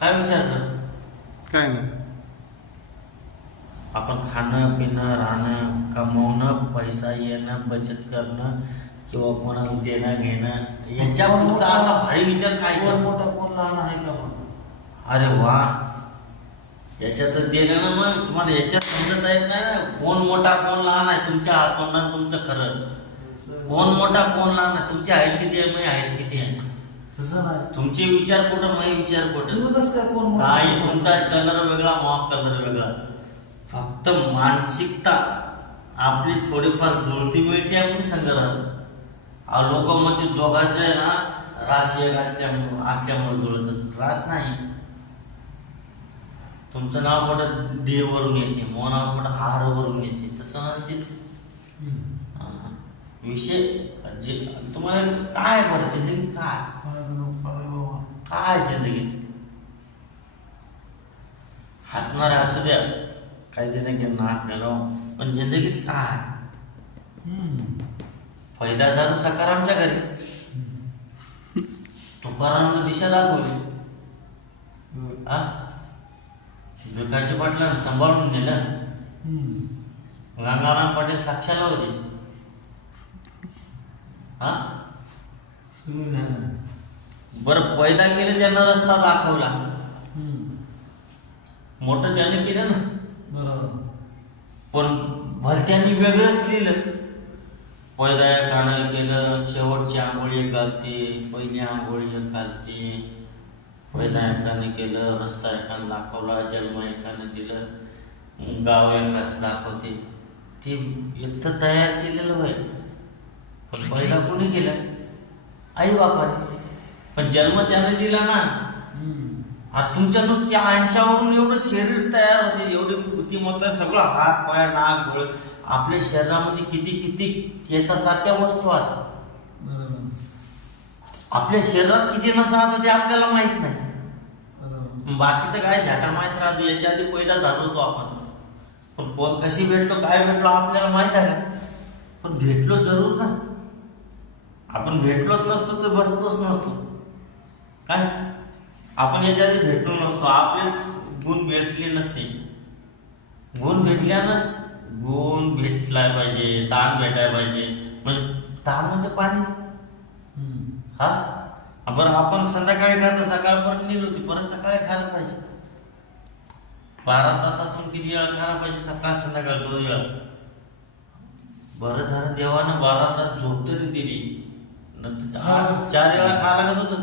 काय विचार कर? काय नाही. आपण खाणं पिणं राहणं कमवणं पैसा येणं बचत करणं किंवा कोणाला देणं घेणं याच्यावरचा असा भारी विचार काय कोण करतो? मोठा कोण लहान आहे का पण? अरे वा, याच्यातच दिलं ना. मग तुम्हाला याच्यात समजत येत नाही ना कोण मोठा कोण लहान आहे. तुमच्या तोंडात तुमचं खरं. कोण मोठा कोण लहान आहे. तुमची हाईट किती आहे, माझी हाईट किती आहे. तसं नाही. तुमचे विचार कुठं, माझे विचार कुठं. तुम्ही कसं काय कोण मोठा? नाही, तुमचा कलर वेगळा, मॉक कलर वेगळा. फक्त मानसिकता आपली थोडीफार जुळती मिळते, आपण संग राहतो. लोक म्हणजे दोघांचं आहे ना रास एक असल्यामुळे जुळतच. रास नाही. तुमचं नाव कुठं डी वरून येते, मो नाव कुठं आर वरून येते. तसं नसते. विषय जे तुम्हाला काय बरं जिंदगी काय बाबा काय जिंदगी हसणारे असू द्या, काही देणं घेणं आपल्याला, पण जिंदगीत काय फायदा झाला सकारामच्या घरी. तुकारामने दिशा दाखवली. विकासच्या पाटलानं सांभाळून नेलं. गंगाराम पाटील साक्षाला होते. बरं पैदा केले त्यांना रस्ता दाखवला. मोठं त्याने केलं ना. बरोबर. पण भलत्यांनी वेगळंच लिहिलं. पैदा एकानं केलं, शेवटची आंघोळी एक घालते, पहिली आंघोळी एक घालते. पैदा एकाने केलं, रस्ता एकानं दाखवला, जन्म एकानं दिलं, गाव एकाच दाखवते. ते इथं तयार केलेलं होय. पण पैदा कोणी केलं? आई बापाने. पण जन्म त्याने दिला ना. तुमच्या नुसत्या अंशावरून एवढं शरीर तयार होते, एवढी बुद्धिमत्ता, सगळं हात पाय नाक डोळे. आपल्या शरीरामध्ये किती किती केसासारख्या वस्तू आहेत. आपल्या शरीरात किती नसा आता ते आपल्याला माहित नाही. बाकीचं काय झाटा माहित राहतो. याच्या आधी पैदा झालो होतो आपण. पण कशी भेटलो काय भेटलो आपल्याला माहित आहे. पण भेटलो जरूर ना. आपण भेटलोच नसतो तर बसलोच नसतो. काय आपण याच्या आधी भेटलो नसतो. आपले गुण भेटले नसते. गुण भेटल्यानं गुण भेटला पाहिजे, ताण भेटायला पाहिजे. म्हणजे ताण म्हणजे पाणी. बरं आपण संध्याकाळी खातो, सकाळपर्यंत निघलो होती, परत सकाळी खायला पाहिजे. 12 तासातून किती वेळा खायला पाहिजे, सकाळ संध्याकाळ 2 वेळा. बरं झालं देवानं 12 तास झोप तरी दिली. नंतर 4 वेळा खायला लागत होतं.